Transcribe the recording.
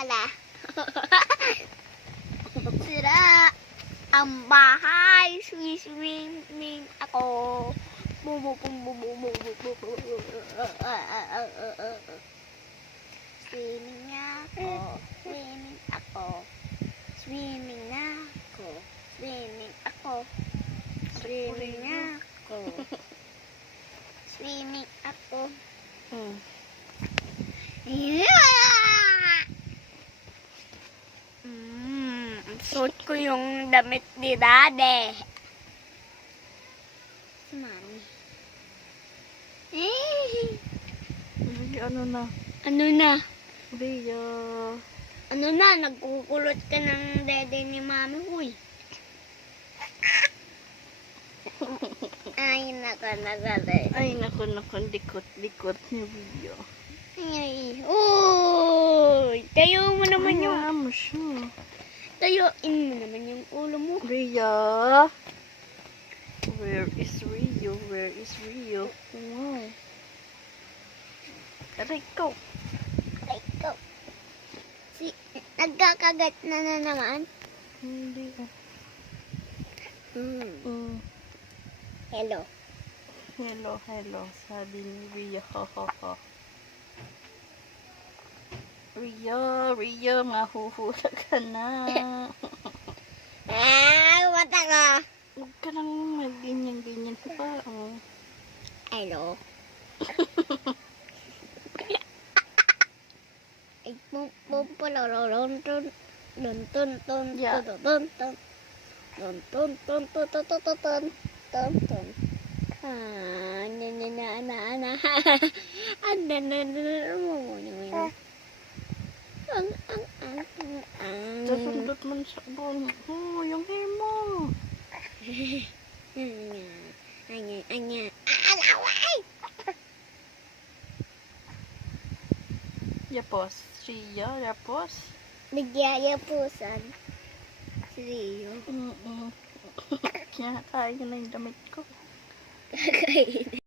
pala. Sira ang bahay. Swimming ako. Swimming na ako. Swimming ako. Swimming na ako. Swimming ako. Swimming na ako. Swimming ako. Suot ko yung damit ni Daddy. Si Mami. Ano na? Ano na? Bia. Ano na? Nagkukulot ka ng dede ni Mami. Uy. Ay, nakalagay. Ay, naku, likot ni Bia. Ay, uy. Tayo mo naman yung... Hayaan mo siya. Tayuin mo naman yung ulo mo. Bia. Where is Rio? Where is Rio? Wow. Aray ko. Ay, go. Nagkakagat na naman. Hindi. Hello. Hello. Sabi ni Ria. Ria, mahuhula ka na. Wata ka. Huwag ka nang ganyan pa. Hello. Sasundot man sa bon. Oh, yung hair mo. Yapos. Ria, yapos. Nagyayapusan. Si Rio. Kaya tayo na yung damit ko. Kakainin.